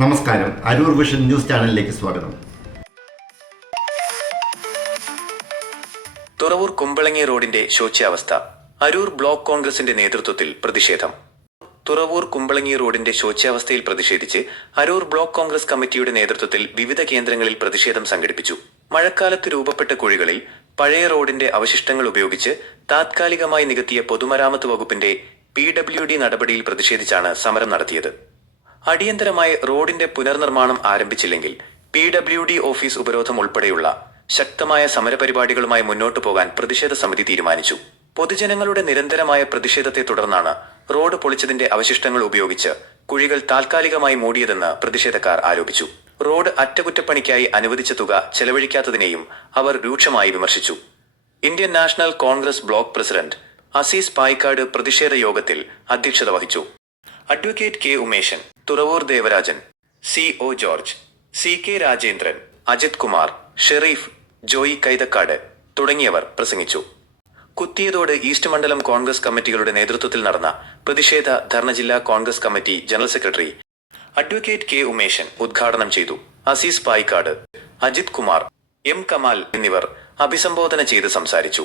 നമസ്കാരം. Aroor vision news ചാനലിലേക്ക് സ്വാഗതം. തുറവൂർ കുമ്പളങ്ങി റോഡിന്റെ ശോച്യാവസ്ഥ. അരൂർ ബ്ലോക്ക് കോൺഗ്രസിന്റെ നേതൃത്വത്തിൽ പ്രതിഷേധം. തുറവൂർ കുമ്പളങ്ങി റോഡിന്റെ ശോച്യാവസ്ഥയിൽ പ്രതിഷേധിച്ച് അരൂർ ബ്ലോക്ക് കോൺഗ്രസ് കമ്മിറ്റിയുടെ നേതൃത്വത്തിൽ വിവിധ കേന്ദ്രങ്ങളിൽ പ്രതിഷേധം സംഘടിപ്പിച്ചു. മഴക്കാലത്ത് രൂപപ്പെട്ട കുഴികളിൽ പഴയ റോഡിന്റെ അവശിഷ്ടങ്ങൾ ഉപയോഗിച്ച് താത്കാലികമായി നികത്തിയ പൊതുമരാമത്ത് വകുപ്പിന്റെ പി ഡബ്ല്യു ഡി നടപടിയിൽ പ്രതിഷേധിച്ചാണ് സമരം നടത്തിയത്. അടിയന്തരമായി റോഡിന്റെ പുനർനിർമ്മാണം ആരംഭിച്ചില്ലെങ്കിൽ പി ഡബ്ല്യു ഡി ഓഫീസ് ഉപരോധം ഉൾപ്പെടെയുള്ള ശക്തമായ സമരപരിപാടികളുമായി മുന്നോട്ടു പോകാൻ പ്രതിഷേധ സമിതി തീരുമാനിച്ചു. പൊതുജനങ്ങളുടെ നിരന്തരമായ പ്രതിഷേധത്തെ തുടർന്നാണ് റോഡ് പൊളിച്ചതിന്റെ അവശിഷ്ടങ്ങൾ ഉപയോഗിച്ച് കുഴികൾ താൽക്കാലികമായി മൂടിയതെന്ന് പ്രതിഷേധക്കാർ ആരോപിച്ചു. റോഡ് അറ്റകുറ്റപ്പണിക്കായി അനുവദിച്ച തുക ചെലവഴിക്കാത്തതിനെയും അവർ രൂക്ഷമായി വിമർശിച്ചു. Indian National Congress block president Azeez Payikkad പ്രതിഷേധ യോഗത്തിൽ അധ്യക്ഷത വഹിച്ചു. Advocate K Umeshan Thuravoor Devarajan C O George C K Rajendran Ajith Kumar Shereef Joy Kaithakkad തുടങ്ങിയവർ പ്രസംഗിച്ചു. കുത്തിയതോട് ഈസ്റ്റ് മണ്ഡലം കോൺഗ്രസ് കമ്മിറ്റികളുടെ നേതൃത്വത്തിൽ നടന്ന പ്രതിഷേധ ധർണ ജില്ലാ Congress committee general secretary advocate K Umeshan ഉദ്ഘാടനം ചെയ്തു. അസീസ് പായിക്കാട് അജിത് കുമാർ എം കമാൽ എന്നിവർ അഭിസംബോധന ചെയ്ത് സംസാരിച്ചു.